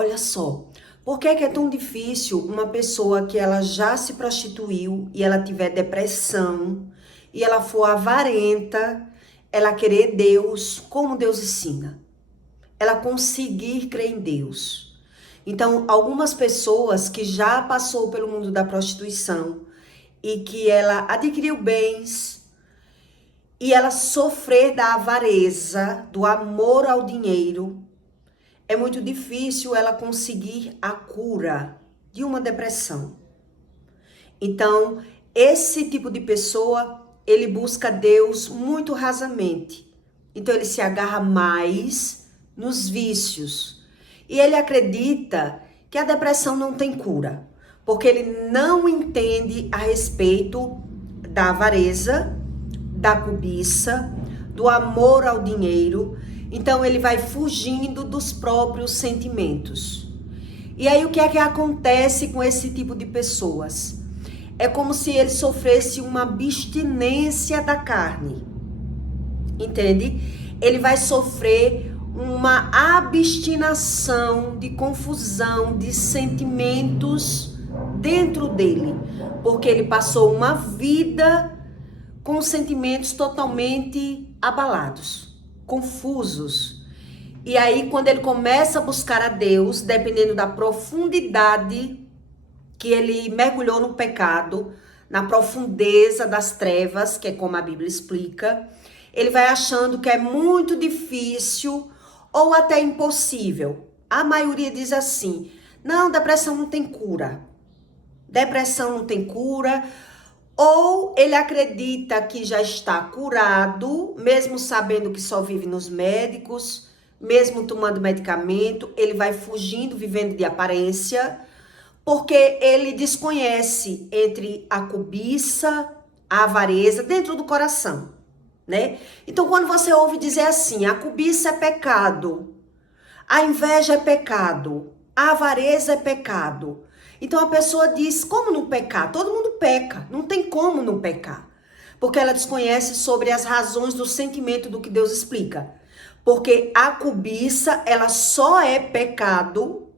Olha só, por que que é tão difícil uma pessoa que ela já se prostituiu e ela tiver depressão e ela for avarenta, ela querer Deus como Deus ensina? Ela conseguir crer em Deus. Então, algumas pessoas que já passou pelo mundo da prostituição e que ela adquiriu bens e ela sofrer da avareza, do amor ao dinheiro, é muito difícil ela conseguir a cura de uma depressão. Então, esse tipo de pessoa, ele busca Deus muito rasamente. Então, ele se agarra mais nos vícios. E ele acredita que a depressão não tem cura, porque ele não entende a respeito da avareza, da cobiça, do amor ao dinheiro. Então ele vai fugindo dos próprios sentimentos. E aí o que é que acontece com esse tipo de pessoas? É como se ele sofresse uma abstinência da carne. Entende? Ele vai sofrer uma abstinação de confusão de sentimentos dentro dele, porque ele passou uma vida com sentimentos totalmente abalados, confusos. E aí, quando ele começa a buscar a Deus, dependendo da profundidade que ele mergulhou no pecado, na profundeza das trevas, que é como a Bíblia explica, ele vai achando que é muito difícil ou até impossível. A maioria diz assim: não, depressão não tem cura. Depressão não tem cura. Ou ele acredita que já está curado, mesmo sabendo que só vive nos médicos, mesmo tomando medicamento, ele vai fugindo, vivendo de aparência, porque ele desconhece entre a cobiça, a avareza dentro do coração, né? Então, quando você ouve dizer assim, a cobiça é pecado, a inveja é pecado, a avareza é pecado. Então a pessoa diz, como não pecar? Todo mundo peca, não tem como não pecar. Porque ela desconhece sobre as razões do sentimento do que Deus explica. Porque a cobiça, ela só é pecado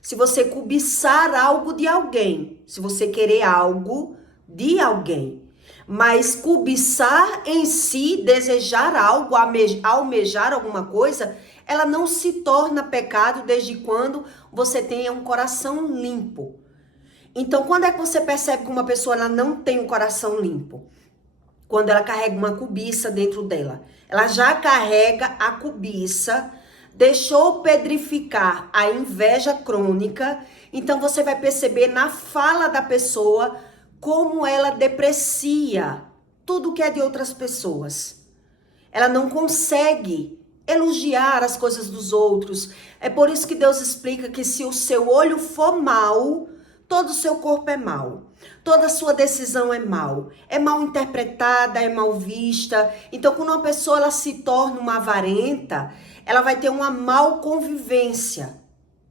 se você cobiçar algo de alguém, se você querer algo de alguém. Mas cobiçar em si, desejar algo, almejar alguma coisa, ela não se torna pecado desde quando você tenha um coração limpo. Então, quando é que você percebe que uma pessoa ela não tem um coração limpo? Quando ela carrega uma cobiça dentro dela. Ela já carrega a cobiça, deixou pedrificar a inveja crônica. Então, você vai perceber na fala da pessoa como ela deprecia tudo que é de outras pessoas. Ela não consegue elogiar as coisas dos outros. É por isso que Deus explica que se o seu olho for mau, todo o seu corpo é mau. Toda a sua decisão é mal interpretada, é mal vista. Então, quando uma pessoa ela se torna uma avarenta, ela vai ter uma mal convivência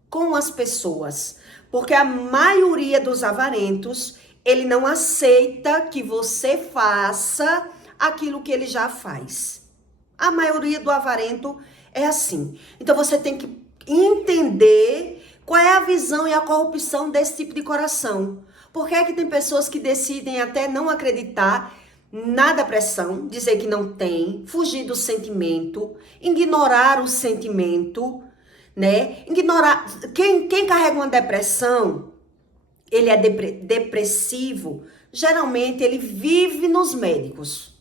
com as pessoas. Porque a maioria dos avarentos, ele não aceita que você faça aquilo que ele já faz. A maioria do avarento é assim. Então você tem que entender qual é a visão e a corrupção desse tipo de coração. Por que é que tem pessoas que decidem até não acreditar na depressão, dizer que não tem, fugir do sentimento, ignorar o sentimento, né? Ignorar. Quem carrega uma depressão, ele é depressivo, geralmente ele vive nos médicos.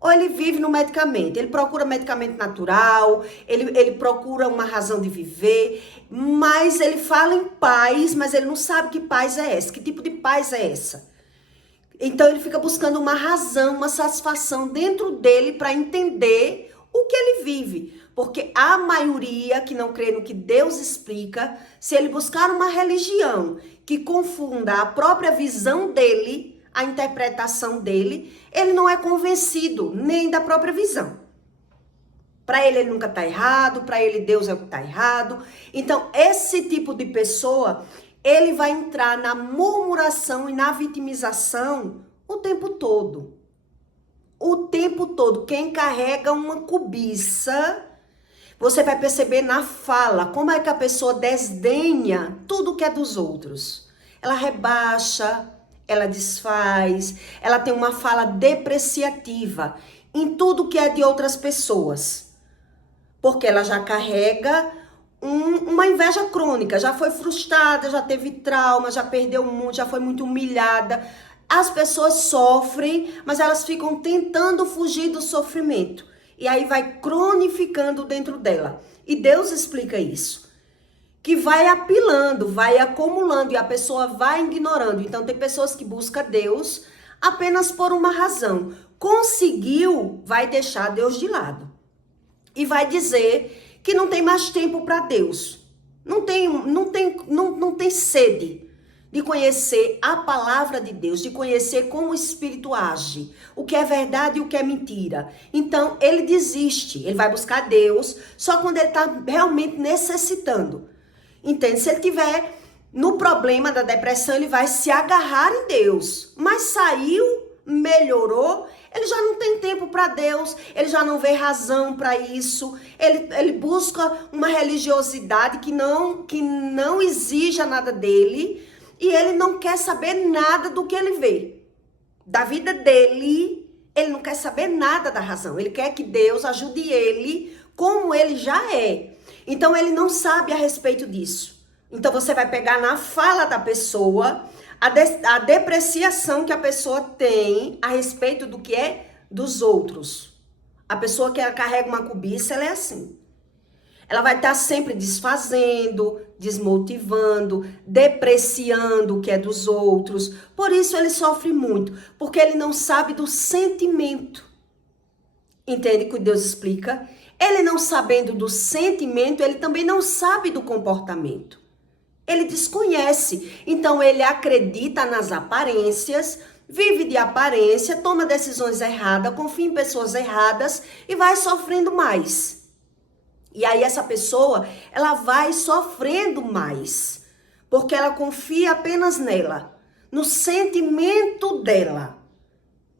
Ou ele vive no medicamento, ele procura medicamento natural, ele procura uma razão de viver, mas ele fala em paz, mas ele não sabe que paz é essa, que tipo de paz é essa. Então ele fica buscando uma razão, uma satisfação dentro dele para entender o que ele vive. Porque a maioria que não crê no que Deus explica, se ele buscar uma religião que confunda a própria visão dele, a interpretação dele, ele não é convencido nem da própria visão. Para ele nunca está errado, para ele Deus é o que está errado. Então, esse tipo de pessoa, ele vai entrar na murmuração e na vitimização o tempo todo. O tempo todo. Quem carrega uma cobiça Você vai perceber na fala como é que a pessoa desdenha tudo que é dos outros. Ela rebaixa, ela desfaz, ela tem uma fala depreciativa em tudo que é de outras pessoas. Porque ela já carrega uma inveja crônica, já foi frustrada, já teve trauma, já perdeu muito, já foi muito humilhada. As pessoas sofrem, mas elas ficam tentando fugir do sofrimento. E aí vai cronificando dentro dela. E Deus explica isso. Que vai apilando, vai acumulando e a pessoa vai ignorando. Então tem pessoas que buscam Deus apenas por uma razão. Conseguiu, vai deixar Deus de lado. E vai dizer que não tem mais tempo para Deus. Não tem sede de conhecer a palavra de Deus, de conhecer como o Espírito age, o que é verdade e o que é mentira. Então, ele desiste, ele vai buscar Deus só quando ele está realmente necessitando. Entende? Se ele tiver no problema da depressão, ele vai se agarrar em Deus. Mas saiu, melhorou, ele já não tem tempo para Deus, ele já não vê razão para isso, ele busca uma religiosidade que não exija nada dele, e ele não quer saber nada do que ele vê. Da vida dele, ele não quer saber nada da razão, ele quer que Deus ajude ele como ele já é. Então ele não sabe a respeito disso. Então você vai pegar na fala da pessoa a depreciação que a pessoa tem a respeito do que é dos outros. A pessoa que ela carrega uma cobiça, ela é assim. Ela vai estar sempre desfazendo, desmotivando, depreciando o que é dos outros. Por isso ele sofre muito, porque ele não sabe do sentimento. Entende o que Deus explica? Ele não sabendo do sentimento, ele também não sabe do comportamento. Ele desconhece. Então ele acredita nas aparências, vive de aparência, toma decisões erradas, confia em pessoas erradas e vai sofrendo mais. E aí essa pessoa, ela vai sofrendo mais, porque ela confia apenas nela, no sentimento dela.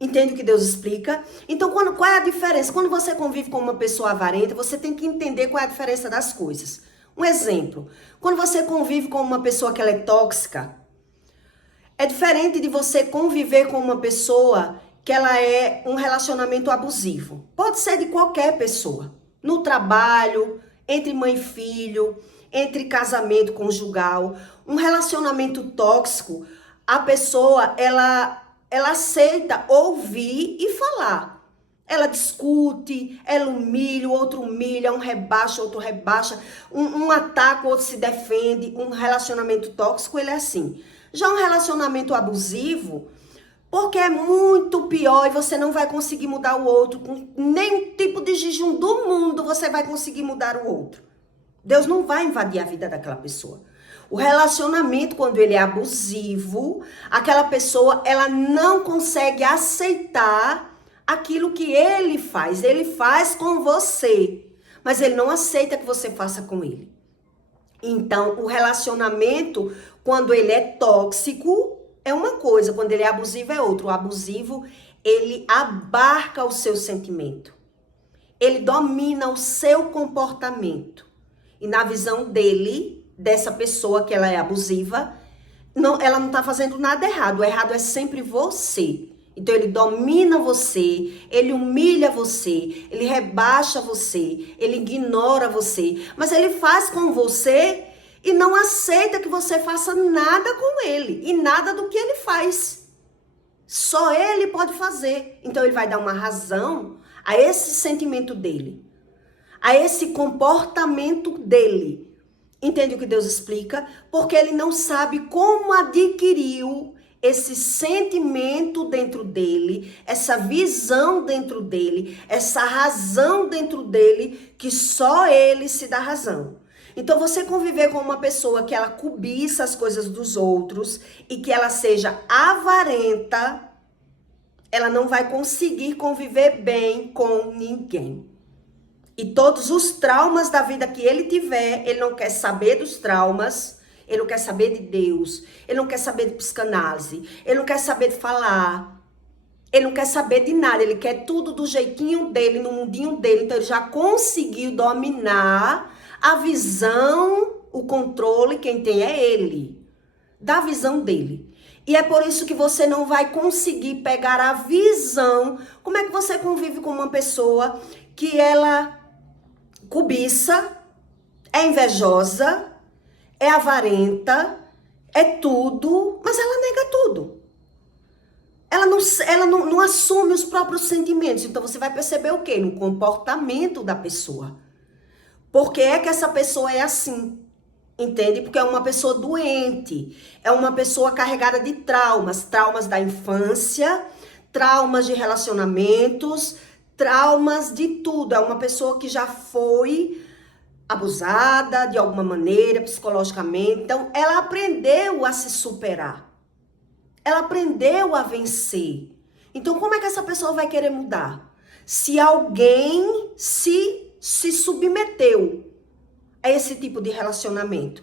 Entende o que Deus explica? Então, qual é a diferença? Quando você convive com uma pessoa avarenta, você tem que entender qual é a diferença das coisas. Um exemplo, quando você convive com uma pessoa que ela é tóxica, é diferente de você conviver com uma pessoa que ela é um relacionamento abusivo. Pode ser de qualquer pessoa. No trabalho, entre mãe e filho, entre casamento conjugal. Um relacionamento tóxico, a pessoa, ela aceita ouvir e falar. Ela discute, ela humilha, o outro humilha, um rebaixa, outro rebaixa, um ataca, o outro se defende. Um relacionamento tóxico, ele é assim. Já um relacionamento abusivo, porque é muito pior e você não vai conseguir mudar o outro. Com nenhum tipo de jejum do mundo você vai conseguir mudar o outro. Deus não vai invadir a vida daquela pessoa. O relacionamento, quando ele é abusivo, aquela pessoa, ela não consegue aceitar aquilo que ele faz. Ele faz com você, mas ele não aceita que você faça com ele. Então, o relacionamento, quando ele é tóxico, é uma coisa, quando ele é abusivo é outra. O abusivo, ele abarca o seu sentimento. Ele domina o seu comportamento. E na visão dele, dessa pessoa que ela é abusiva, ela não está fazendo nada errado. O errado é sempre você. Então ele domina você, ele humilha você, ele rebaixa você, ele ignora você. Mas ele faz com você e não aceita que você faça nada com ele e nada do que ele faz. Só ele pode fazer. Então ele vai dar uma razão a esse sentimento dele, a esse comportamento dele. Entende o que Deus explica? Porque ele não sabe como adquiriu esse sentimento dentro dele, essa visão dentro dele, essa razão dentro dele, que só ele se dá razão. Então, você conviver com uma pessoa que ela cobiça as coisas dos outros e que ela seja avarenta, ela não vai conseguir conviver bem com ninguém. E todos os traumas da vida que ele tiver, ele não quer saber dos traumas, ele não quer saber de Deus, ele não quer saber de psicanálise, ele não quer saber de falar. Ele não quer saber de nada, ele quer tudo do jeitinho dele, no mundinho dele. Então ele já conseguiu dominar a visão, o controle, quem tem é ele, da visão dele. E é por isso que você não vai conseguir pegar a visão. Como é que você convive com uma pessoa que ela cobiça, é invejosa, é avarenta, é tudo, mas ela nega tudo. Ela não assume os próprios sentimentos. Então você vai perceber o quê? No comportamento da pessoa. Por que é que essa pessoa é assim? Entende? Porque é uma pessoa doente. É uma pessoa carregada de traumas. Traumas da infância, traumas de relacionamentos, traumas de tudo. É uma pessoa que já foi abusada de alguma maneira, psicologicamente. Então, ela aprendeu a se superar. Ela aprendeu a vencer. Então, como é que essa pessoa vai querer mudar? Se alguém se submeteu a esse tipo de relacionamento.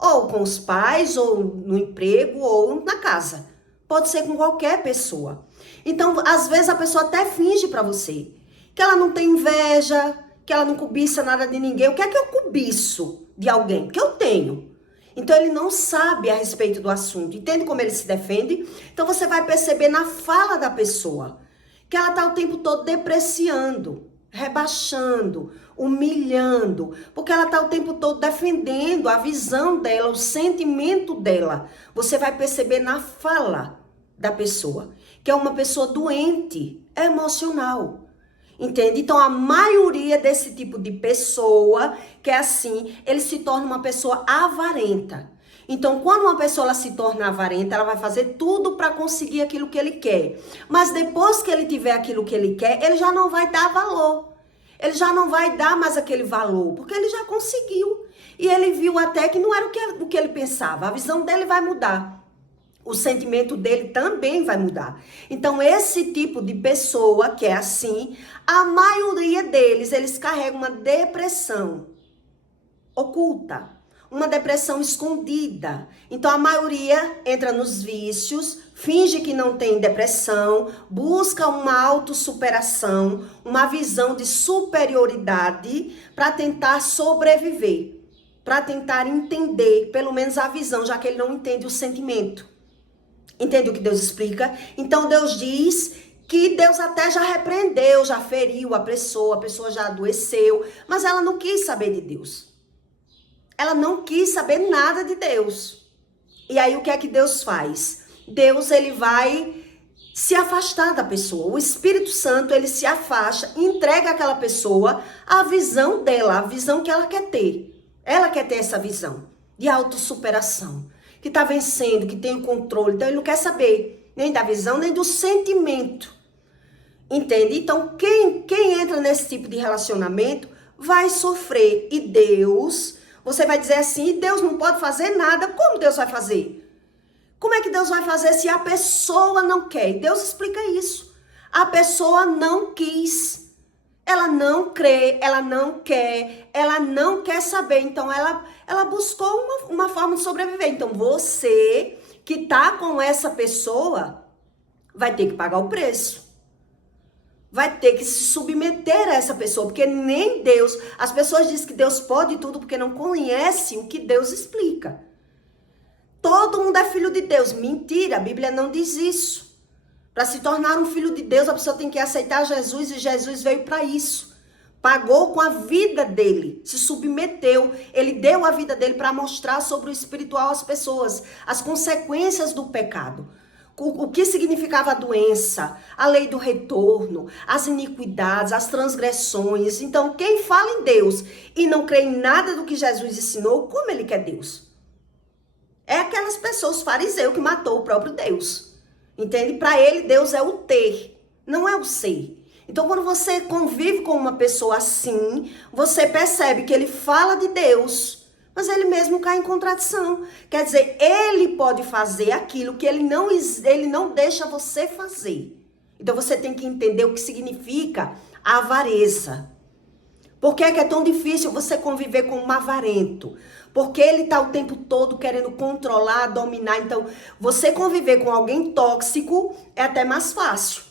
Ou com os pais, ou no emprego, ou na casa. Pode ser com qualquer pessoa. Então, às vezes, a pessoa até finge pra você que ela não tem inveja, que ela não cobiça nada de ninguém. O que é que eu cobiço de alguém? Porque eu tenho. Então, ele não sabe a respeito do assunto. Entende como ele se defende? Então, você vai perceber na fala da pessoa que ela está o tempo todo depreciando, rebaixando, humilhando, porque ela está o tempo todo defendendo a visão dela, o sentimento dela. Você vai perceber na fala da pessoa que é uma pessoa doente, emocional. Entende? Então, a maioria desse tipo de pessoa que é assim, ele se torna uma pessoa avarenta. Então, quando uma pessoa ela se torna avarenta, ela vai fazer tudo para conseguir aquilo que ele quer. Mas depois que ele tiver aquilo que ele quer, ele já não vai dar valor. Ele já não vai dar mais aquele valor, porque ele já conseguiu. E ele viu até que não era o que ele pensava. A visão dele vai mudar. O sentimento dele também vai mudar. Então, esse tipo de pessoa que é assim, a maioria deles, eles carregam uma depressão oculta, uma depressão escondida. Então, a maioria entra nos vícios, finge que não tem depressão, busca uma autossuperação, uma visão de superioridade para tentar sobreviver, para tentar entender, pelo menos a visão, já que ele não entende o sentimento. Entende o que Deus explica? Então Deus diz que Deus até já repreendeu, já feriu a pessoa já adoeceu, mas ela não quis saber de Deus. Ela não quis saber nada de Deus. E aí o que é que Deus faz? Deus, ele vai se afastar da pessoa. O Espírito Santo, ele se afasta, entrega àquela pessoa a visão dela, a visão que ela quer ter. Ela quer ter essa visão de autossuperação, que está vencendo, que tem o controle. Então, ele não quer saber nem da visão, nem do sentimento. Entende? Então, quem entra nesse tipo de relacionamento vai sofrer. E Deus, você vai dizer assim, Deus não pode fazer nada. Como Deus vai fazer? Como é que Deus vai fazer se a pessoa não quer? E Deus explica isso. A pessoa não quis. Ela não crê, ela não quer saber. Então, ela buscou uma forma de sobreviver. Então, você que tá com essa pessoa vai ter que pagar o preço. Vai ter que se submeter a essa pessoa, porque nem Deus... As pessoas dizem que Deus pode tudo porque não conhecem o que Deus explica. Todo mundo é filho de Deus. Mentira, a Bíblia não diz isso. Para se tornar um filho de Deus, a pessoa tem que aceitar Jesus, e Jesus veio para isso. Pagou com a vida dele, se submeteu. Ele deu a vida dele para mostrar sobre o espiritual às pessoas, as consequências do pecado. O que significava a doença, a lei do retorno, as iniquidades, as transgressões. Então, quem fala em Deus e não crê em nada do que Jesus ensinou, como ele quer Deus? É aquelas pessoas, fariseus, que matou o próprio Deus. Entende? Para ele, Deus é o ter, não é o ser. Então, quando você convive com uma pessoa assim, você percebe que ele fala de Deus, mas ele mesmo cai em contradição. Quer dizer, ele pode fazer aquilo que ele não deixa você fazer. Então, você tem que entender o que significa a avareza. Por que é tão difícil você conviver com um avarento? Porque ele está o tempo todo querendo controlar, dominar. Então, você conviver com alguém tóxico é até mais fácil.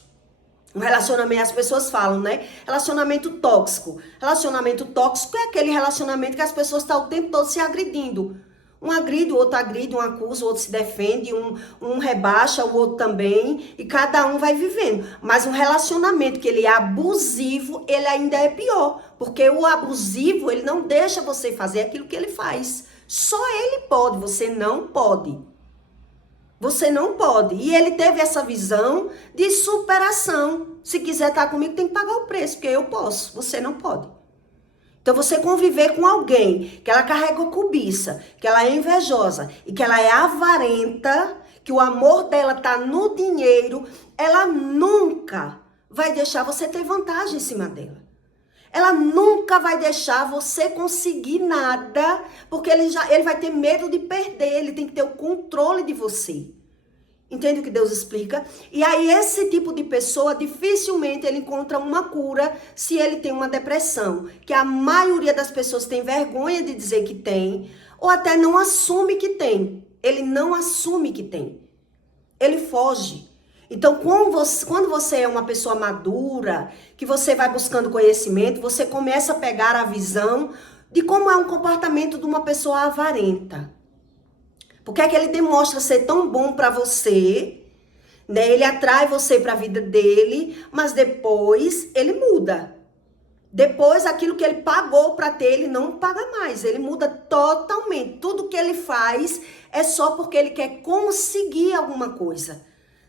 Um relacionamento, as pessoas falam, né? Relacionamento tóxico. Relacionamento tóxico é aquele relacionamento que as pessoas estão o tempo todo se agredindo. Um agride, o outro agride, um acusa, o outro se defende, um rebaixa, o outro também, e cada um vai vivendo. Mas um relacionamento que ele é abusivo, ele ainda é pior, porque o abusivo, ele não deixa você fazer aquilo que ele faz. Só ele pode, você não pode. Você não pode. E ele teve essa visão de superação. Se quiser estar comigo, tem que pagar o preço, porque eu posso, você não pode. Então, você conviver com alguém que ela carrega cobiça, que ela é invejosa e que ela é avarenta, que o amor dela tá no dinheiro, ela nunca vai deixar você ter vantagem em cima dela. Ela nunca vai deixar você conseguir nada, porque ele vai ter medo de perder, ele tem que ter o controle de você. Entende o que Deus explica? E aí esse tipo de pessoa, dificilmente ele encontra uma cura se ele tem uma depressão. Que a maioria das pessoas tem vergonha de dizer que tem, ou até não assume que tem. Ele não assume que tem. Ele foge. Então, quando você é uma pessoa madura, que você vai buscando conhecimento, você começa a pegar a visão de como é um comportamento de uma pessoa avarenta. Porque é que ele demonstra ser tão bom para você, né? Ele atrai você para a vida dele, mas depois ele muda. Depois aquilo que ele pagou para ter, ele não paga mais. Ele muda totalmente. Tudo que ele faz é só porque ele quer conseguir alguma coisa.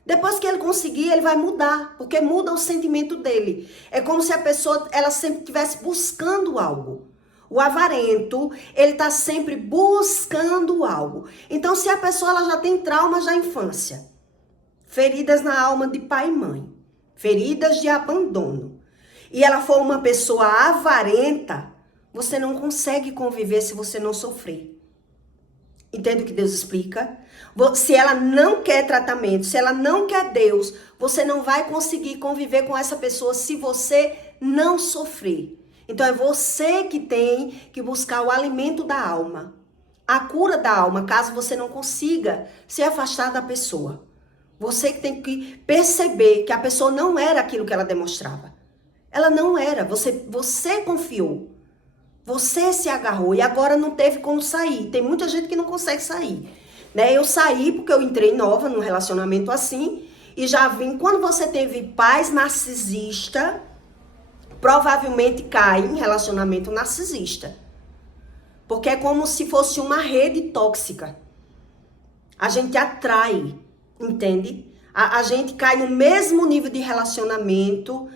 Depois que ele conseguir, ele vai mudar, porque muda o sentimento dele. É como se a pessoa, ela sempre estivesse buscando algo. O avarento, ele tá sempre buscando algo. Então, se a pessoa ela já tem traumas da infância, feridas na alma de pai e mãe, feridas de abandono, e ela for uma pessoa avarenta, você não consegue conviver se você não sofrer. Entende o que Deus explica? Se ela não quer tratamento, se ela não quer Deus, você não vai conseguir conviver com essa pessoa se você não sofrer. Então, é você que tem que buscar o alimento da alma, a cura da alma, caso você não consiga se afastar da pessoa. Você que tem que perceber que a pessoa não era aquilo que ela demonstrava. Ela não era, você confiou, você se agarrou e agora não teve como sair. Tem muita gente que não consegue sair, né? Eu saí porque eu entrei nova num relacionamento assim e já vim. Quando você teve pais narcisista, provavelmente cai em relacionamento narcisista. Porque é como se fosse uma rede tóxica. A gente atrai, entende? A gente cai no mesmo nível de relacionamento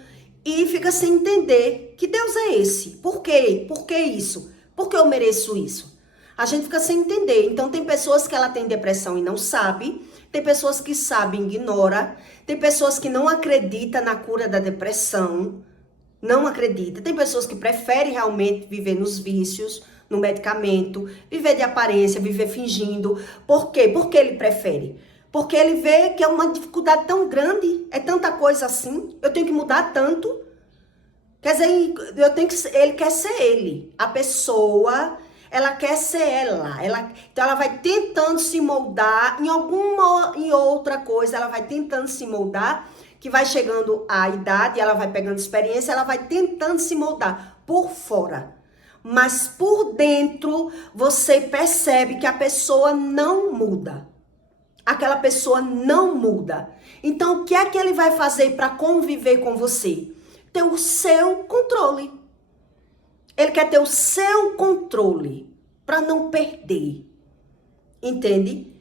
e fica sem entender que Deus é esse. Por quê? Por que isso? Por que eu mereço isso? A gente fica sem entender. Então tem pessoas que ela tem depressão e não sabe. Tem pessoas que sabem e ignora. Tem pessoas que não acreditam na cura da depressão. Não acredita. Tem pessoas que preferem realmente viver nos vícios, no medicamento, viver de aparência, viver fingindo. Por quê? Por que ele prefere? Porque ele vê que é uma dificuldade tão grande, é tanta coisa assim, eu tenho que mudar tanto. Quer dizer, ele quer ser ele. A pessoa, ela quer ser ela. Então ela vai tentando se moldar em outra coisa, ela vai tentando se moldar, que vai chegando à idade, ela vai pegando experiência, ela vai tentando se moldar por fora. Mas por dentro, você percebe que a pessoa não muda. Aquela pessoa não muda. Então, o que é que ele vai fazer para conviver com você? Ter o seu controle. Ele quer ter o seu controle para não perder. Entende?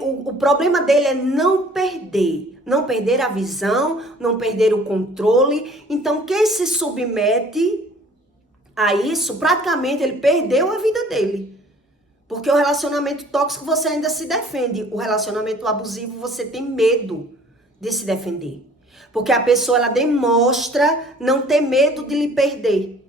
O problema dele é não perder. Não perder a visão, não perder o controle. Então, quem se submete a isso, praticamente ele perdeu a vida dele. Porque o relacionamento tóxico você ainda se defende. O relacionamento abusivo você tem medo de se defender. Porque a pessoa ela demonstra não ter medo de lhe perder.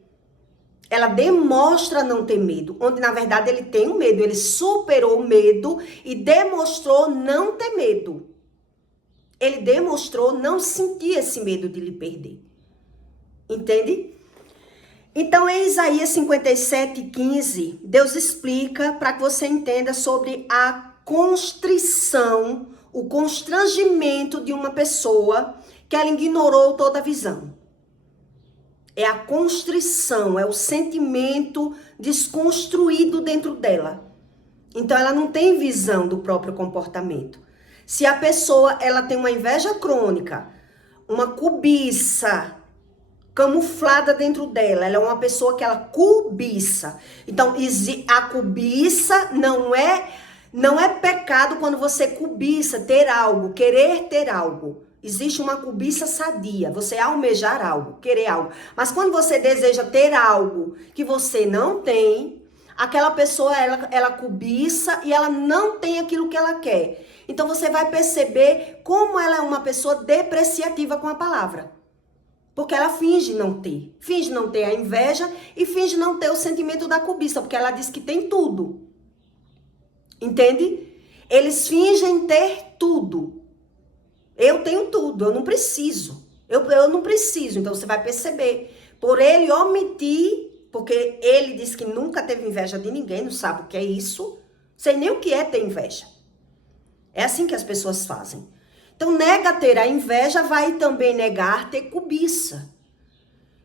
Ela demonstra não ter medo, onde na verdade ele tem o medo. Ele superou o medo e demonstrou não ter medo. Ele demonstrou não sentir esse medo de lhe perder. Entende? Então, em Isaías 57:15, Deus explica para que você entenda sobre a constrição, o constrangimento de uma pessoa que ela ignorou toda a visão. É a constrição, é o sentimento desconstruído dentro dela. Então, ela não tem visão do próprio comportamento. Se a pessoa ela tem uma inveja crônica, uma cobiça camuflada dentro dela, ela é uma pessoa que ela cobiça. Então, a cobiça não é pecado quando você cobiça ter algo, querer ter algo. Existe uma cobiça sadia, você almejar algo, querer algo. Mas quando você deseja ter algo que você não tem, aquela pessoa, ela cobiça e ela não tem aquilo que ela quer. Então você vai perceber como ela é uma pessoa depreciativa com a palavra. Porque ela finge não ter a inveja e finge não ter o sentimento da cobiça, porque ela diz que tem tudo. Entende? Eles fingem ter tudo. Eu tenho tudo, eu não preciso. Eu não preciso, então você vai perceber. Por ele omitir, porque ele diz que nunca teve inveja de ninguém, não sabe o que é isso. Sei nem o que é ter inveja. É assim que as pessoas fazem. Então, nega ter a inveja, vai também negar ter cobiça.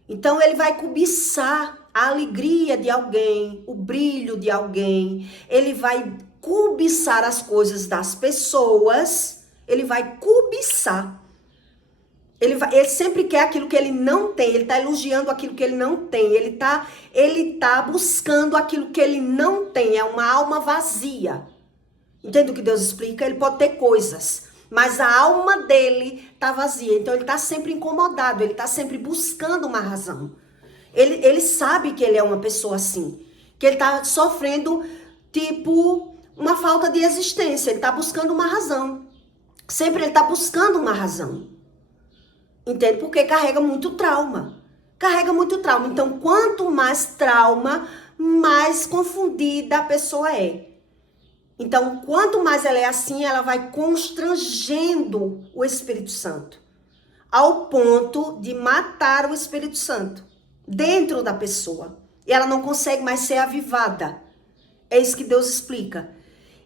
Então, ele vai cobiçar a alegria de alguém, o brilho de alguém. Ele vai cobiçar as coisas das pessoas. Ele vai cobiçar. Ele sempre quer aquilo que ele não tem. Ele está elogiando aquilo que ele não tem. Ele tá buscando aquilo que ele não tem. É uma alma vazia. Entende o que Deus explica? Ele pode ter coisas, mas a alma dele tá vazia. Então ele tá sempre incomodado, ele tá sempre buscando uma razão. Ele sabe que ele é uma pessoa assim, que ele tá sofrendo tipo uma falta de existência. Ele tá buscando uma razão. Sempre ele tá buscando uma razão. Entende? Porque carrega muito trauma. Carrega muito trauma. Então, quanto mais trauma, mais confundida a pessoa é. Então, quanto mais ela é assim, ela vai constrangendo o Espírito Santo, ao ponto de matar o Espírito Santo dentro da pessoa. E ela não consegue mais ser avivada. É isso que Deus explica.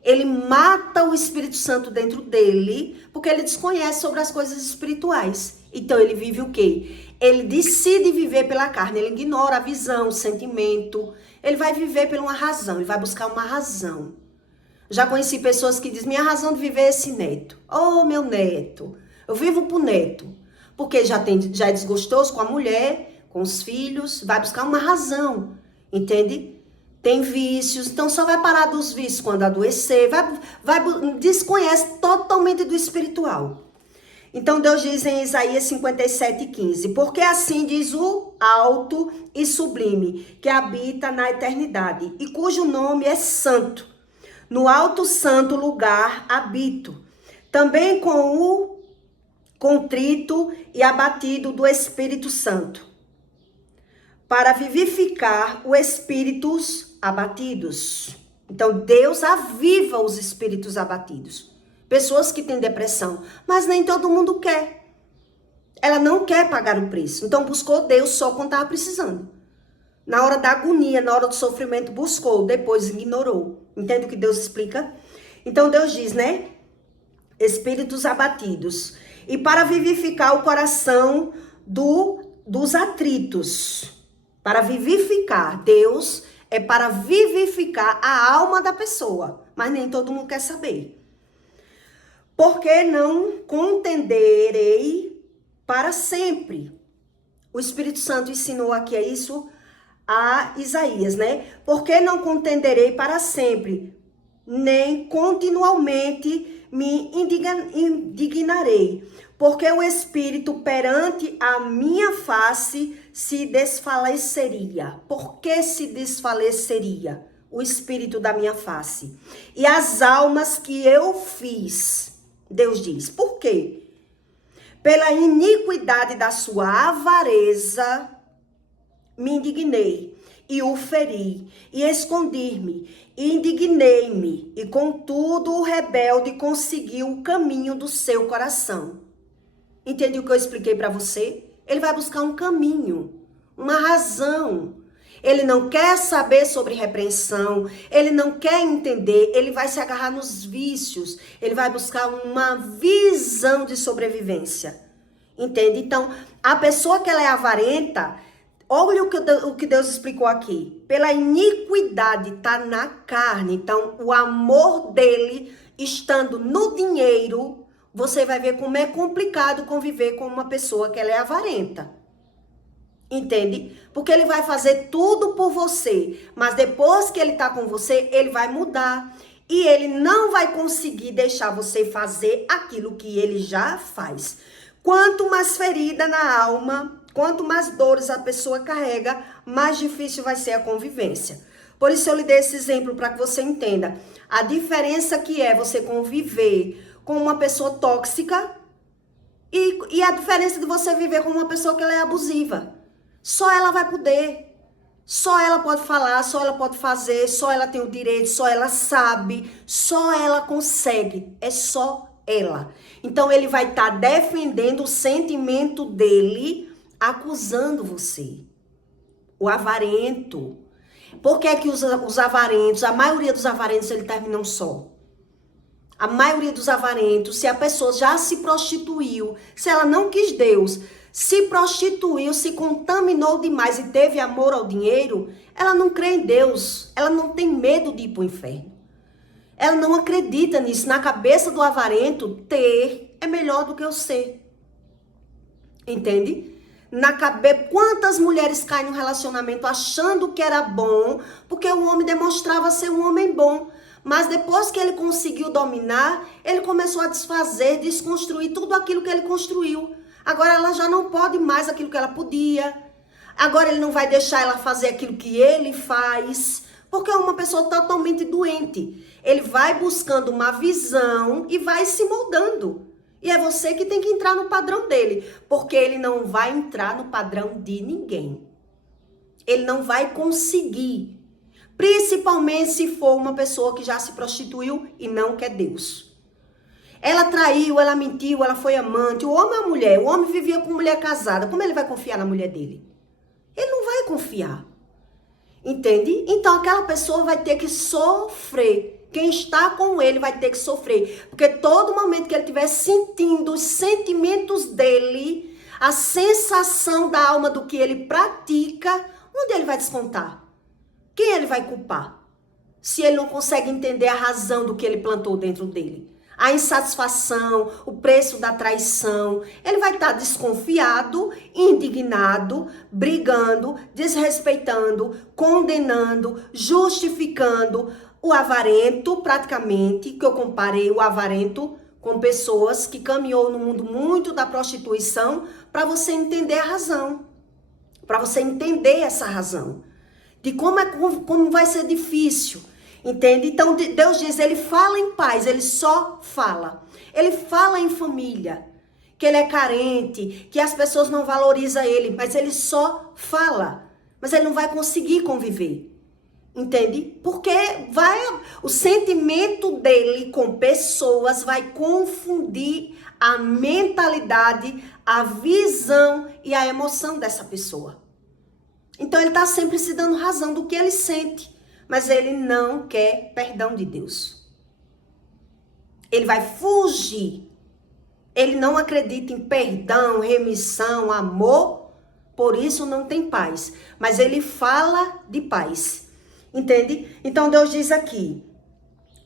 Ele mata o Espírito Santo dentro dele, porque ele desconhece sobre as coisas espirituais. Então, ele vive o quê? Ele decide viver pela carne, ele ignora a visão, o sentimento. Ele vai viver por uma razão, ele vai buscar uma razão. Já conheci pessoas que dizem, minha razão de viver é esse neto. Oh, meu neto. Eu vivo pro neto. Porque já é desgostoso com a mulher, com os filhos. Vai buscar uma razão. Entende? Tem vícios. Então só vai parar dos vícios quando adoecer. Desconhece totalmente do espiritual. Então Deus diz em Isaías 57:15. Porque assim diz o alto e sublime, que habita na eternidade, e cujo nome é santo. No alto santo lugar habito, também com o contrito e abatido do Espírito Santo, para vivificar os espíritos abatidos. Então, Deus aviva os espíritos abatidos. Pessoas que têm depressão, mas nem todo mundo quer. Ela não quer pagar o preço, então buscou Deus só quando estava precisando. Na hora da agonia, na hora do sofrimento, buscou, depois ignorou. Entende o que Deus explica? Então Deus diz, né? Espíritos abatidos. E para vivificar o coração dos atritos. Para vivificar. Deus é para vivificar a alma da pessoa. Mas nem todo mundo quer saber. Porque não contenderei para sempre. O Espírito Santo ensinou aqui a isso a Isaías, né? Porque não contenderei para sempre, nem continuamente me indignarei, porque o Espírito perante a minha face se desfaleceria. Por que se desfaleceria o Espírito da minha face? E as almas que eu fiz, Deus diz, por quê? Pela iniquidade da sua avareza, me indignei e o feri, e escondi-me, e indignei-me, e contudo o rebelde conseguiu o caminho do seu coração. Entende o que eu expliquei para você? Ele vai buscar um caminho, uma razão. Ele não quer saber sobre repreensão, ele não quer entender, ele vai se agarrar nos vícios, ele vai buscar uma visão de sobrevivência. Entende? Então, a pessoa que ela é avarenta, olha o que Deus explicou aqui. Pela iniquidade está na carne. Então, o amor dele estando no dinheiro, você vai ver como é complicado conviver com uma pessoa que ela é avarenta. Entende? Porque ele vai fazer tudo por você, mas depois que ele tá com você, ele vai mudar. E ele não vai conseguir deixar você fazer aquilo que ele já faz. Quanto mais ferida na alma, quanto mais dores a pessoa carrega, mais difícil vai ser a convivência. Por isso eu lhe dei esse exemplo para que você entenda a diferença que é você conviver com uma pessoa tóxica e a diferença de você viver com uma pessoa que ela é abusiva. Só ela vai poder, só ela pode falar, só ela pode fazer, só ela tem o direito, só ela sabe, só ela consegue, é só ela. Então ele vai estar defendendo o sentimento dele, acusando você. O avarento. Por que que os avarentos, a maioria dos avarentos, eles terminam só? A maioria dos avarentos, se a pessoa já se prostituiu, se ela não quis Deus, se prostituiu, se contaminou demais e teve amor ao dinheiro, ela não crê em Deus, ela não tem medo de ir para o inferno. Ela não acredita nisso. Na cabeça do avarento, ter é melhor do que o ser. Entende? Quantas mulheres caem no relacionamento achando que era bom, porque o homem demonstrava ser um homem bom. Mas depois que ele conseguiu dominar, ele começou a desfazer, desconstruir tudo aquilo que ele construiu. Agora ela já não pode mais aquilo que ela podia. Agora ele não vai deixar ela fazer aquilo que ele faz. Porque é uma pessoa totalmente doente. Ele vai buscando uma visão e vai se moldando. E é você que tem que entrar no padrão dele. Porque ele não vai entrar no padrão de ninguém. Ele não vai conseguir. Principalmente se for uma pessoa que já se prostituiu e não quer Deus. Ela traiu, ela mentiu, ela foi amante. O homem é a mulher. O homem vivia com mulher casada. Como ele vai confiar na mulher dele? Ele não vai confiar. Entende? Então aquela pessoa vai ter que sofrer. Quem está com ele vai ter que sofrer. Porque todo momento que ele estiver sentindo os sentimentos dele, a sensação da alma do que ele pratica, onde ele vai descontar? Quem ele vai culpar? Se ele não consegue entender a razão do que ele plantou dentro dele. A insatisfação, o preço da traição. Ele vai estar desconfiado, indignado, brigando, desrespeitando, condenando, justificando o avarento, praticamente, que eu comparei o avarento com pessoas que caminhou no mundo muito da prostituição, para você entender a razão. Para você entender essa razão. De como vai ser difícil. Entende? Então Deus diz, ele fala em paz, ele só fala. Ele fala em família, que ele é carente, que as pessoas não valorizam ele, mas ele só fala. Mas ele não vai conseguir conviver. Entende? Porque o sentimento dele com pessoas vai confundir a mentalidade, a visão e a emoção dessa pessoa. Então ele está sempre se dando razão do que ele sente. Mas ele não quer perdão de Deus. Ele vai fugir. Ele não acredita em perdão, remissão, amor. Por isso não tem paz. Mas ele fala de paz. Entende? Então Deus diz aqui.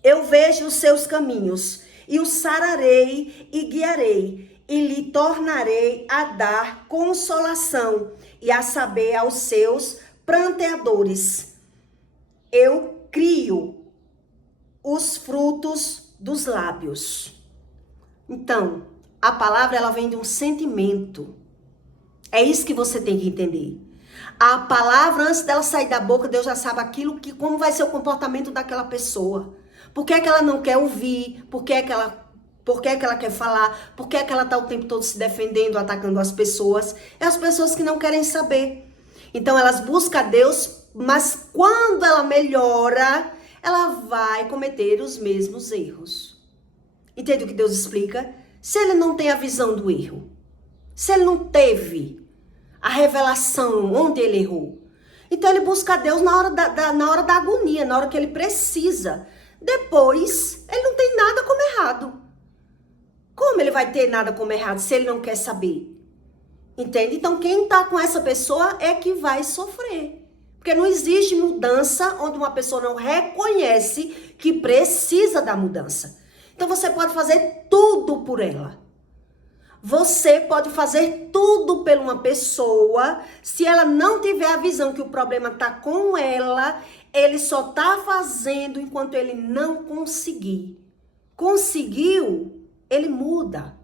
Eu vejo os seus caminhos. E o sararei e guiarei. E lhe tornarei a dar consolação. E a saber aos seus pranteadores. Eu crio os frutos dos lábios. Então, a palavra ela vem de um sentimento. É isso que você tem que entender. A palavra, antes dela sair da boca, Deus já sabe como vai ser o comportamento daquela pessoa. Por que é que ela não quer ouvir? Por que é que ela quer falar? Por que é que ela está o tempo todo se defendendo, atacando as pessoas? É as pessoas que não querem saber. Então, elas buscam a Deus, mas quando ela melhora, ela vai cometer os mesmos erros. Entende o que Deus explica? Se ele não tem a visão do erro, se ele não teve a revelação onde ele errou, então ele busca a Deus na hora da agonia, na hora que ele precisa. Depois, ele não tem nada como errado. Como ele vai ter nada como errado se ele não quer saber? Entende? Então, quem tá com essa pessoa é que vai sofrer. Porque não existe mudança onde uma pessoa não reconhece que precisa da mudança. Então, você pode fazer tudo por ela. Você pode fazer tudo por uma pessoa. Se ela não tiver a visão que o problema tá com ela, ele só tá fazendo enquanto ele não conseguir. Conseguiu, ele muda.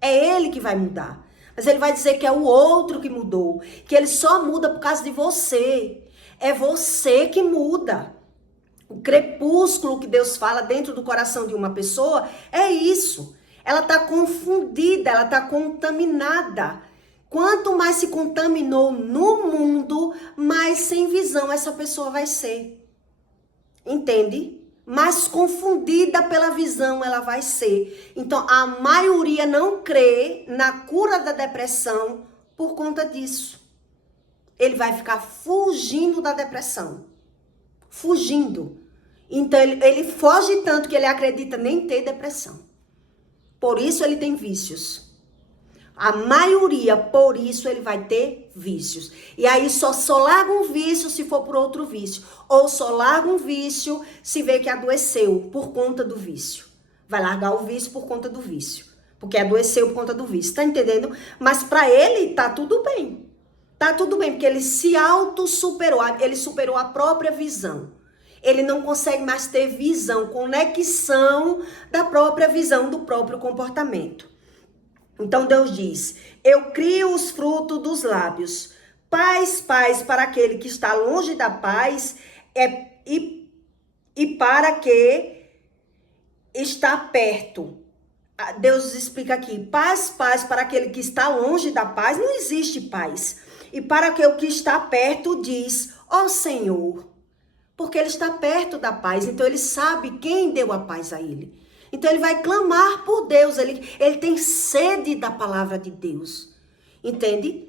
É ele que vai mudar. Mas ele vai dizer que é o outro que mudou. Que ele só muda por causa de você. É você que muda. O crepúsculo que Deus fala dentro do coração de uma pessoa é isso. Ela está confundida, ela está contaminada. Quanto mais se contaminou no mundo, mais sem visão essa pessoa vai ser. Entende? Mais confundida pela visão ela vai ser. Então, a maioria não crê na cura da depressão por conta disso. Ele vai ficar fugindo da depressão. Fugindo. Então, ele foge tanto que ele acredita nem ter depressão. Por isso, ele tem vícios. A maioria, por isso, ele vai ter vícios. E aí só larga um vício se for por outro vício. Ou só larga um vício se vê que adoeceu por conta do vício. Vai largar o vício por conta do vício. Porque adoeceu por conta do vício. Tá entendendo? Mas pra ele, tá tudo bem. Tá tudo bem, porque ele se auto-superou. Ele superou a própria visão. Ele não consegue mais ter visão, conexão da própria visão, do próprio comportamento. Então Deus diz, eu crio os frutos dos lábios. Paz, paz para aquele que está longe da paz e para que está perto. Deus explica aqui, paz, paz para aquele que está longe da paz, não existe paz. E para que o que está perto diz, ó Senhor, porque ele está perto da paz, então ele sabe quem deu a paz a ele. Então ele vai clamar por Deus, ele tem sede da palavra de Deus, entende?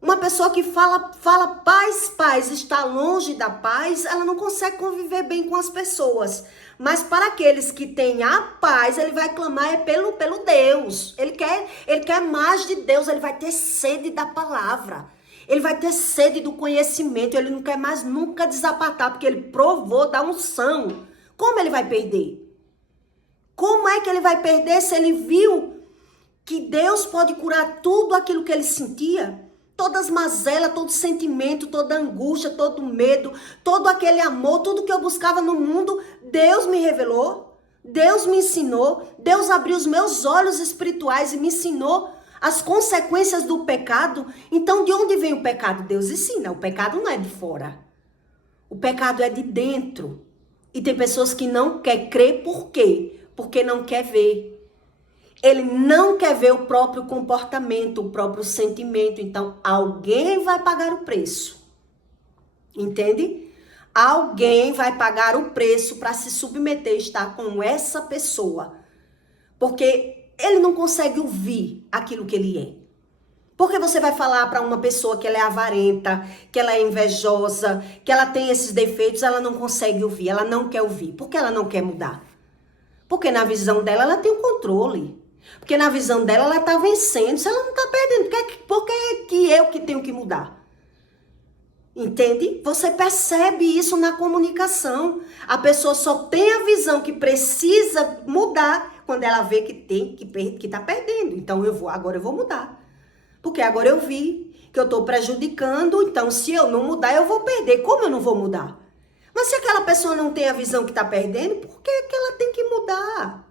Uma pessoa que fala paz, paz, está longe da paz, ela não consegue conviver bem com as pessoas. Mas para aqueles que têm a paz, ele vai clamar pelo Deus. Ele quer mais de Deus, ele vai ter sede da palavra. Ele vai ter sede do conhecimento, ele não quer mais nunca desapatar, porque ele provou da unção. Como ele vai perder? Como é que ele vai perder se ele viu que Deus pode curar tudo aquilo que ele sentia? Todas as mazelas, todo sentimento, toda angústia, todo medo, todo aquele amor, tudo que eu buscava no mundo, Deus me revelou, Deus me ensinou, Deus abriu os meus olhos espirituais e me ensinou as consequências do pecado. Então, de onde vem o pecado? Deus ensina. O pecado não é de fora. O pecado é de dentro. E tem pessoas que não querem crer, por quê? Porque não quer ver. Ele não quer ver o próprio comportamento, o próprio sentimento. Então, alguém vai pagar o preço. Entende? Alguém vai pagar o preço para se submeter a estar com essa pessoa. Porque ele não consegue ouvir aquilo que ele é. Porque você vai falar para uma pessoa que ela é avarenta, que ela é invejosa, que ela tem esses defeitos, ela não consegue ouvir, ela não quer ouvir. Por que ela não quer mudar? Porque na visão dela, ela tem o controle. Porque na visão dela, ela está vencendo. Se ela não está perdendo, por que eu que tenho que mudar? Entende? Você percebe isso na comunicação. A pessoa só tem a visão que precisa mudar quando ela vê que está perdendo. Então, agora eu vou mudar. Porque agora eu vi que eu estou prejudicando. Então, se eu não mudar, eu vou perder. Como eu não vou mudar? Mas se aquela pessoa não tem a visão que está perdendo, por que ela tem que mudar?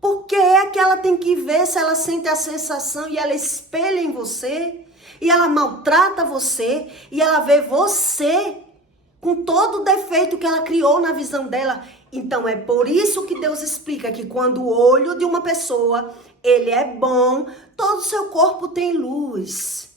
Por que é que ela tem que ver se ela sente a sensação e ela espelha em você, e ela maltrata você, e ela vê você com todo o defeito que ela criou na visão dela? Então é por isso que Deus explica que quando o olho de uma pessoa, ele é bom, todo o seu corpo tem luz.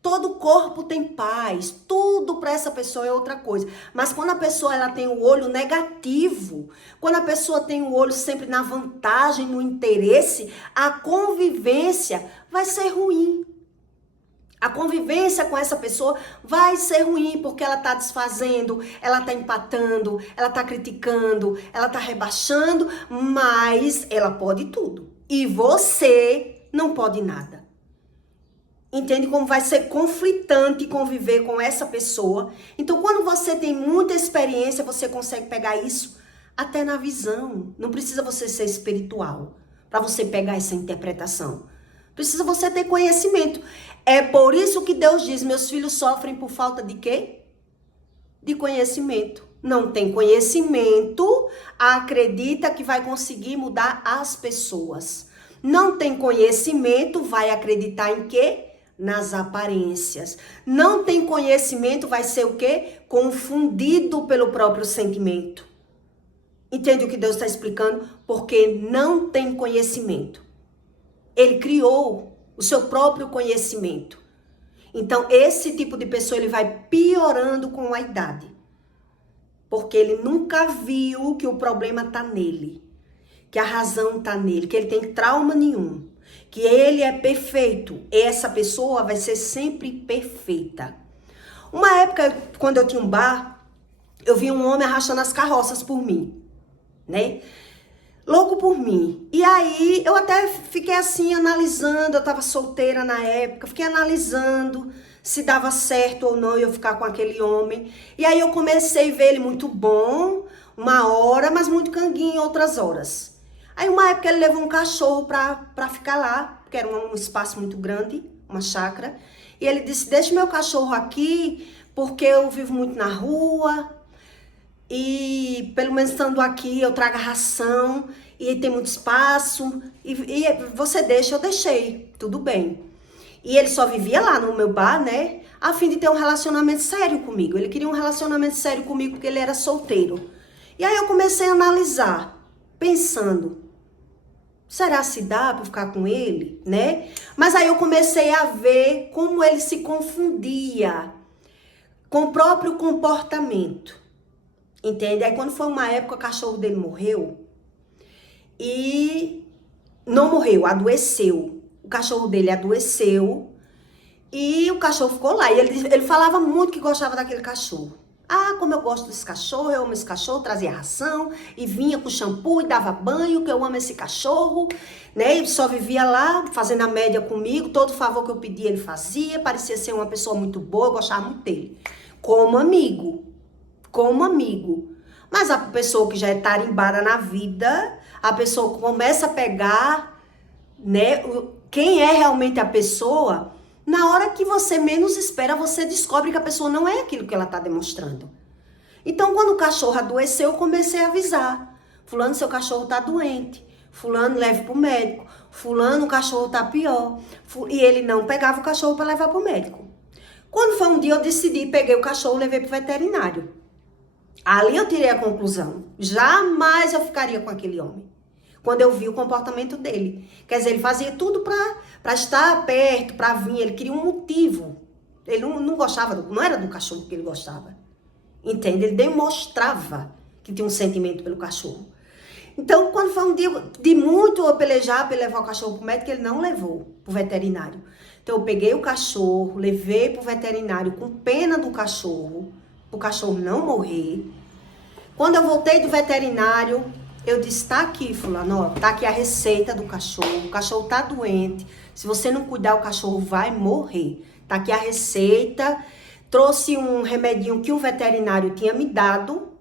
Todo o corpo tem paz, tudo para essa pessoa é outra coisa. Mas quando a pessoa ela tem o olho negativo, quando a pessoa tem o olho sempre na vantagem, no interesse, a convivência vai ser ruim. A convivência com essa pessoa vai ser ruim, porque ela está desfazendo, ela está empatando, ela está criticando, ela está rebaixando, mas ela pode tudo. E você não pode nada. Entende como vai ser conflitante conviver com essa pessoa? Então, quando você tem muita experiência, você consegue pegar isso até na visão. Não precisa você ser espiritual para você pegar essa interpretação. Precisa você ter conhecimento. É por isso que Deus diz, meus filhos sofrem por falta de quê? De conhecimento. Não tem conhecimento, acredita que vai conseguir mudar as pessoas. Não tem conhecimento, vai acreditar em quê? Nas aparências. Não tem conhecimento, vai ser o quê? Confundido pelo próprio sentimento. Entende o que Deus está explicando? Porque não tem conhecimento. Ele criou o seu próprio conhecimento. Então, esse tipo de pessoa, ele vai piorando com a idade. Porque ele nunca viu que o problema está nele. Que a razão está nele. Que ele tem trauma nenhum. Que ele é perfeito. Essa pessoa vai ser sempre perfeita. Uma época, quando eu tinha um bar, eu vi um homem arrastando as carroças por mim, né? Louco por mim. E aí, eu até fiquei assim, analisando. Eu tava solteira na época. Fiquei analisando se dava certo ou não eu ficar com aquele homem. E aí, eu comecei a ver ele muito bom, uma hora, mas muito canguinho em outras horas. Aí, uma época, ele levou um cachorro pra ficar lá, porque era um espaço muito grande, uma chácara. E ele disse, deixa meu cachorro aqui, porque eu vivo muito na rua. E pelo menos estando aqui, eu trago a ração. E tem muito espaço. E você deixa, eu deixei. Tudo bem. E ele só vivia lá no meu bar, né? A fim de ter um relacionamento sério comigo. Ele queria um relacionamento sério comigo porque ele era solteiro. E aí eu comecei a analisar, pensando, será se dá pra ficar com ele, né? Mas aí eu comecei a ver como ele se confundia com o próprio comportamento. Entende? Aí quando foi uma época, o cachorro dele morreu. E não morreu, adoeceu. O cachorro dele adoeceu. E o cachorro ficou lá. E ele falava muito que gostava daquele cachorro. Ah, como eu gosto desse cachorro, eu amo esse cachorro, trazia ração e vinha com shampoo e dava banho, que eu amo esse cachorro, né? Ele só vivia lá, fazendo a média comigo, todo favor que eu pedia ele fazia, parecia ser uma pessoa muito boa, eu gostava muito dele. Como amigo. Mas a pessoa que já é tarimbada na vida, a pessoa começa a pegar, né, quem é realmente a pessoa. Na hora que você menos espera, você descobre que a pessoa não é aquilo que ela está demonstrando. Então, quando o cachorro adoeceu, eu comecei a avisar. Fulano, seu cachorro está doente. Fulano, leve para o médico. Fulano, o cachorro está pior. E ele não pegava o cachorro para levar para o médico. Quando foi um dia, eu decidi, peguei o cachorro e levei para o veterinário. Ali eu tirei a conclusão. Jamais eu ficaria com aquele homem. Quando eu vi o comportamento dele. Quer dizer, ele fazia tudo para estar perto, para vir. Ele queria um motivo. Ele não gostava, não era do cachorro que ele gostava. Entende? Ele demonstrava que tinha um sentimento pelo cachorro. Então, quando foi um dia de muito eu pelejar para levar o cachorro para o médico, ele não levou para o veterinário. Então, eu peguei o cachorro, levei para o veterinário com pena do cachorro, para o cachorro não morrer. Quando eu voltei do veterinário, eu disse, tá aqui, fulano, ó, tá aqui a receita do cachorro, o cachorro tá doente, se você não cuidar, o cachorro vai morrer. Tá aqui a receita, trouxe um remedinho que o veterinário tinha me dado,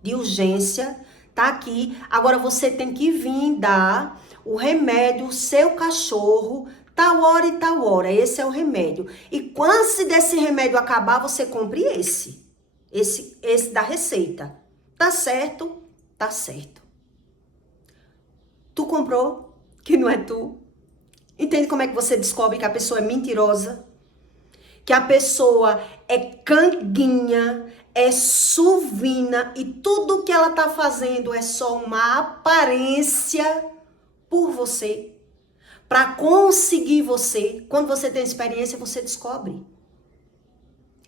de urgência, tá aqui. Agora você tem que vir dar o remédio, o seu cachorro, tal hora e tal hora, esse é o remédio. E quando se desse remédio acabar, você compre esse da receita. Tá certo? Tá certo. Tu comprou, que não é tu. Entende como é que você descobre que a pessoa é mentirosa? Que a pessoa é canguinha, é suvina e tudo que ela tá fazendo é só uma aparência por você. Para conseguir você. Quando você tem experiência, você descobre.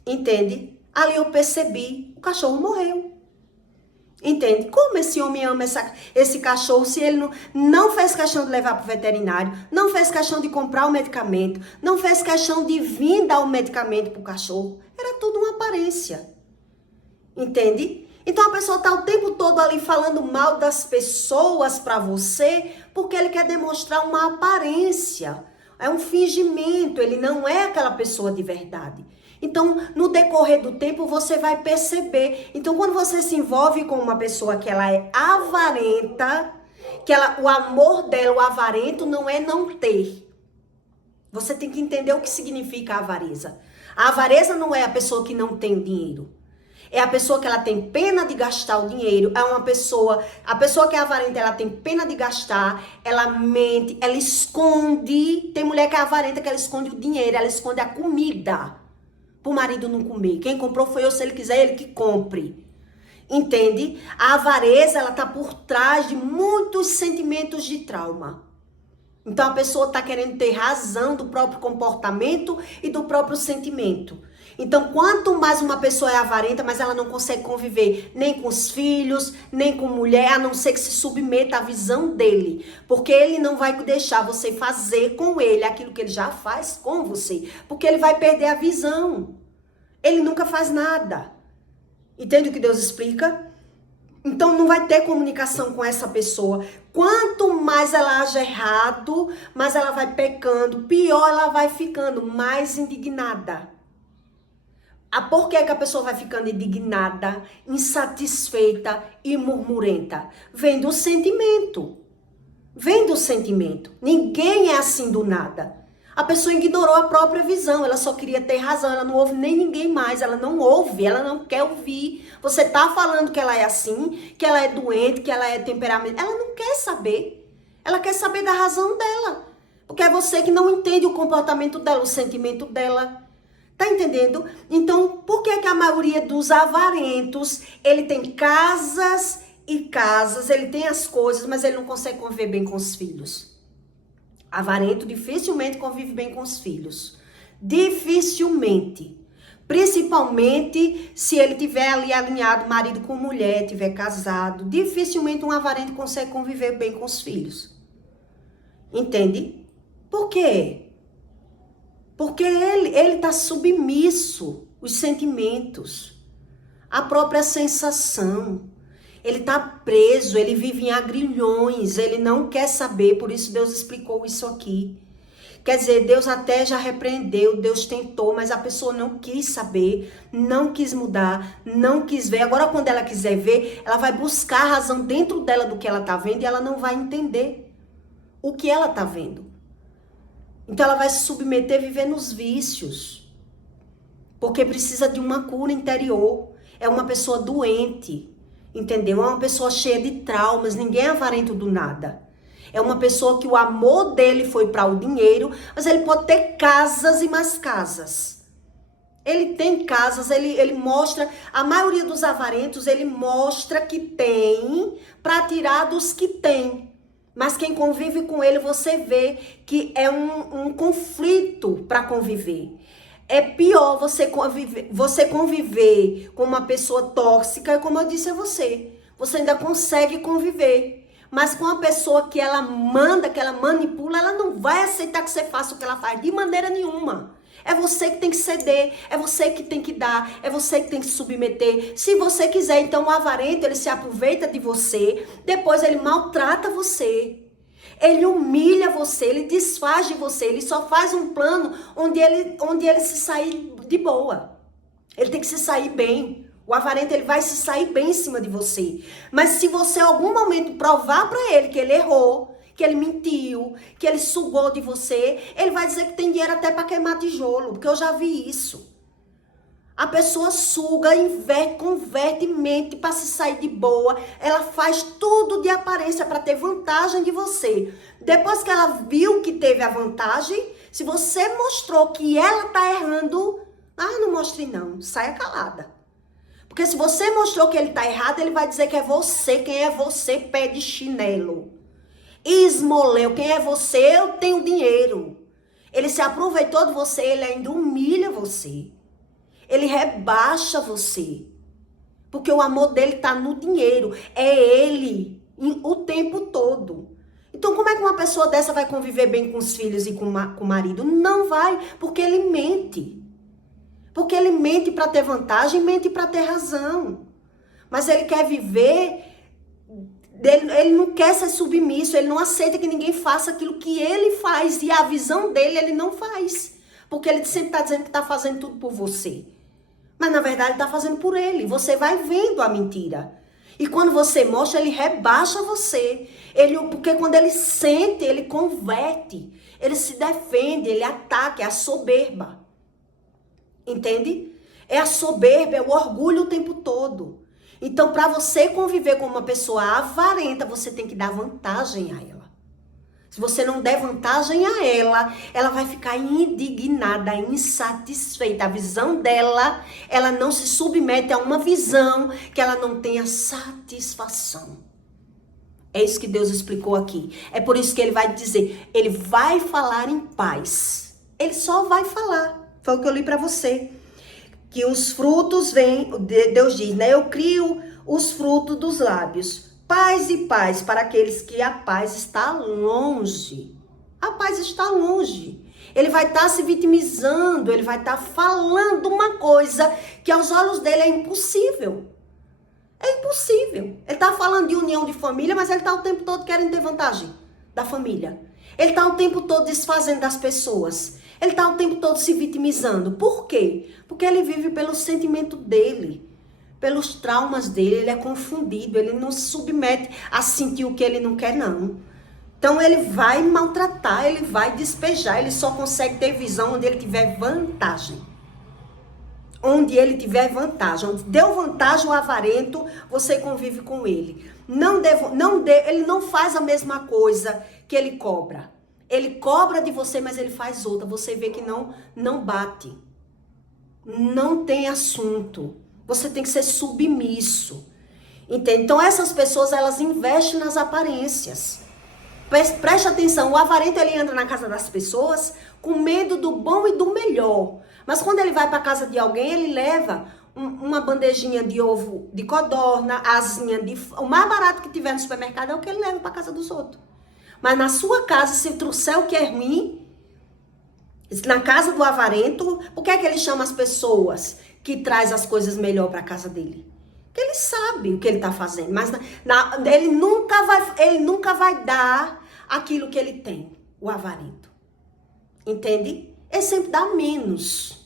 Entende? Ali eu percebi, o cachorro morreu. Entende? Como esse homem ama esse cachorro se ele não fez questão de levar para o veterinário, não fez questão de comprar o medicamento, não fez questão de vir dar o medicamento para o cachorro. Era tudo uma aparência. Entende? Então a pessoa está o tempo todo ali falando mal das pessoas para você porque ele quer demonstrar uma aparência. É um fingimento, ele não é aquela pessoa de verdade. Então, no decorrer do tempo, você vai perceber. Então, quando você se envolve com uma pessoa que ela é avarenta, o amor dela, o avarento, não é não ter. Você tem que entender o que significa a avareza. A avareza não é a pessoa que não tem o dinheiro. É a pessoa que ela tem pena de gastar o dinheiro. A pessoa que é avarenta, ela tem pena de gastar, ela mente, ela esconde. Tem mulher que é avarenta que ela esconde o dinheiro, ela esconde a comida pro marido não comer. Quem comprou foi eu, se ele quiser, ele que compre. Entende? A avareza, ela tá por trás de muitos sentimentos de trauma. Então a pessoa tá querendo ter razão do próprio comportamento e do próprio sentimento. Então, quanto mais uma pessoa é avarenta, mas ela não consegue conviver nem com os filhos, nem com mulher, a não ser que se submeta à visão dele. Porque ele não vai deixar você fazer com ele aquilo que ele já faz com você. Porque ele vai perder a visão. Ele nunca faz nada. Entende o que Deus explica? Então, não vai ter comunicação com essa pessoa. Quanto mais ela age errado, mais ela vai pecando, pior ela vai ficando, mais indignada. Por que a pessoa vai ficando indignada, insatisfeita e murmurenta? Vem do sentimento. Vem do sentimento. Ninguém é assim do nada. A pessoa ignorou a própria visão, ela só queria ter razão, ela não ouve nem ninguém mais, ela não ouve, ela não quer ouvir. Você tá falando que ela é assim, que ela é doente, que ela é temperamento, ela não quer saber. Ela quer saber da razão dela. Porque é você que não entende o comportamento dela, o sentimento dela. Tá entendendo? Então, por que a maioria dos avarentos, ele tem casas e casas, ele tem as coisas, mas ele não consegue conviver bem com os filhos? Avarento dificilmente convive bem com os filhos. Dificilmente. Principalmente se ele tiver ali alinhado, marido com mulher, tiver casado. Dificilmente um avarento consegue conviver bem com os filhos. Entende? Por quê? Porque ele tá submisso, os sentimentos, a própria sensação. Ele tá preso, ele vive em agrilhões, ele não quer saber, por isso Deus explicou isso aqui. Quer dizer, Deus até já repreendeu, Deus tentou, mas a pessoa não quis saber, não quis mudar, não quis ver. Agora, quando ela quiser ver, ela vai buscar a razão dentro dela do que ela tá vendo e ela não vai entender o que ela tá vendo. Então, ela vai se submeter a viver nos vícios, porque precisa de uma cura interior. É uma pessoa doente. Entendeu? É uma pessoa cheia de traumas, ninguém é avarento do nada. É uma pessoa que o amor dele foi para o dinheiro, mas ele pode ter casas e mais casas. Ele tem casas, ele mostra, a maioria dos avarentos, ele mostra que tem para tirar dos que tem. Mas quem convive com ele, você vê que é um conflito para conviver. É pior você conviver com uma pessoa tóxica, como eu disse a você. Você ainda consegue conviver. Mas com uma pessoa que ela manda, que ela manipula, ela não vai aceitar que você faça o que ela faz de maneira nenhuma. É você que tem que ceder, é você que tem que dar, é você que tem que se submeter. Se você quiser, então o avarento, ele se aproveita de você, depois ele maltrata você. Ele humilha você, ele desfaz de você, ele só faz um plano onde ele se sair de boa. Ele tem que se sair bem. O avarento, ele vai se sair bem em cima de você. Mas se você em algum momento provar para ele que ele errou, que ele mentiu, que ele sugou de você, ele vai dizer que tem dinheiro até para queimar tijolo, porque eu já vi isso. A pessoa suga, inverte, converte, mente para se sair de boa. Ela faz tudo de aparência para ter vantagem de você. Depois que ela viu que teve a vantagem, se você mostrou que ela tá errando, não mostre não, saia calada. Porque se você mostrou que ele tá errado, ele vai dizer que é você. Quem é você, pé de chinelo. Esmoleu, quem é você? Eu tenho dinheiro. Ele se aproveitou de você, ele ainda humilha você. Ele rebaixa você. Porque o amor dele tá no dinheiro. É ele o tempo todo. Então, como é que uma pessoa dessa vai conviver bem com os filhos e com o marido? Não vai, porque ele mente. Porque ele mente para ter vantagem, mente para ter razão. Mas ele quer viver Ele não quer ser submisso, ele não aceita que ninguém faça aquilo que ele faz. E a visão dele, ele não faz. Porque ele sempre está dizendo que está fazendo tudo por você. Mas na verdade ele está fazendo por ele. Você vai vendo a mentira. E quando você mostra, ele rebaixa você. Porque quando ele sente, ele converte. Ele se defende, ele ataca, é a soberba. Entende? É a soberba, é o orgulho o tempo todo. Então, para você conviver com uma pessoa avarenta, você tem que dar vantagem a ela. Se você não der vantagem a ela, ela vai ficar indignada, insatisfeita. A visão dela, ela não se submete a uma visão que ela não tenha satisfação. É isso que Deus explicou aqui. É por isso que ele vai dizer, ele vai falar em paz. Ele só vai falar. Foi o que eu li para você. Que os frutos vêm, Deus diz, né? Eu crio os frutos dos lábios. Paz e paz para aqueles que a paz está longe. A paz está longe. Ele vai estar se vitimizando, ele vai estar falando uma coisa que aos olhos dele é impossível. É impossível. Ele está falando de união de família, mas ele está o tempo todo querendo ter vantagem da família. Ele está o tempo todo desfazendo das pessoas. Ele está o tempo todo se vitimizando. Por quê? Porque ele vive pelo sentimento dele, pelos traumas dele. Ele é confundido, ele não se submete a sentir o que ele não quer, não. Então ele vai maltratar, ele vai despejar. Ele só consegue ter visão onde ele tiver vantagem. Onde ele tiver vantagem. Onde deu vantagem o avarento, você convive com ele. Ele não faz a mesma coisa que ele cobra. Ele cobra de você, mas ele faz outra. Você vê que não bate. Não tem assunto. Você tem que ser submisso. Entende? Então essas pessoas, elas investem nas aparências. Preste atenção, o avarento, ele anda na casa das pessoas com medo do bom e do melhor. Mas quando ele vai para casa de alguém, ele leva uma bandejinha de ovo de codorna, asinha de... O mais barato que tiver no supermercado é o que ele leva para casa dos outros. Mas na sua casa, se trouxer o que é ruim, na casa do avarento, por que é que ele chama as pessoas que traz as coisas melhor para casa dele? Porque ele sabe o que ele está fazendo, mas ele nunca vai dar aquilo que ele tem, o avarento. Entende? Ele sempre dá menos.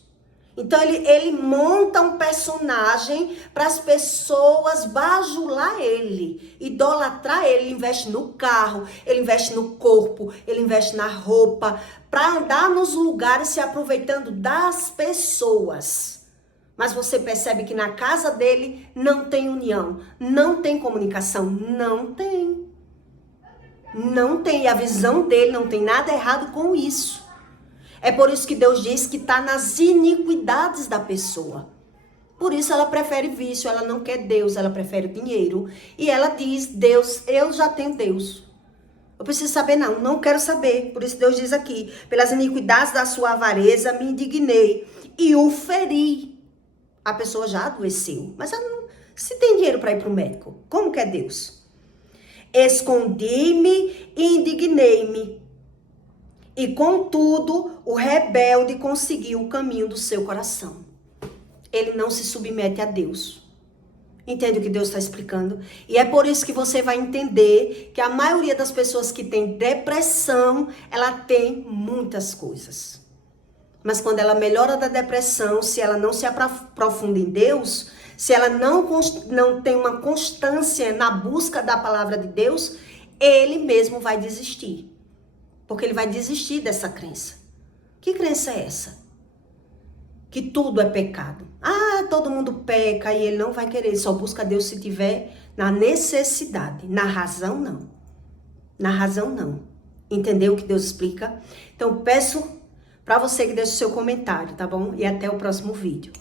Então ele monta um personagem para as pessoas bajular ele, idolatrar ele. Ele investe no carro, ele investe no corpo, ele investe na roupa, para andar nos lugares se aproveitando das pessoas. Mas você percebe que na casa dele não tem união, não tem comunicação, não tem. Não tem, e a visão dele não tem nada errado com isso. É por isso que Deus diz que está nas iniquidades da pessoa. Por isso ela prefere vício, ela não quer Deus, ela prefere dinheiro. E ela diz, Deus, eu já tenho Deus. Eu preciso saber não quero saber. Por isso Deus diz aqui, pelas iniquidades da sua avareza me indignei e o feri. A pessoa já adoeceu, mas ela não, se tem dinheiro para ir para o médico, como que é Deus? Escondi-me e indignei-me. E contudo, o rebelde conseguiu o caminho do seu coração. Ele não se submete a Deus. Entende o que Deus está explicando? E é por isso que você vai entender que a maioria das pessoas que tem depressão, ela tem muitas coisas. Mas quando ela melhora da depressão, se ela não se aprofunda em Deus, se ela não tem uma constância na busca da palavra de Deus, ele mesmo vai desistir. Porque ele vai desistir dessa crença. Que crença é essa? Que tudo é pecado. Ah, todo mundo peca e ele não vai querer. Ele só busca Deus se tiver na necessidade. Na razão, não. Na razão, não. Entendeu o que Deus explica? Então, peço para você que deixe o seu comentário, tá bom? E até o próximo vídeo.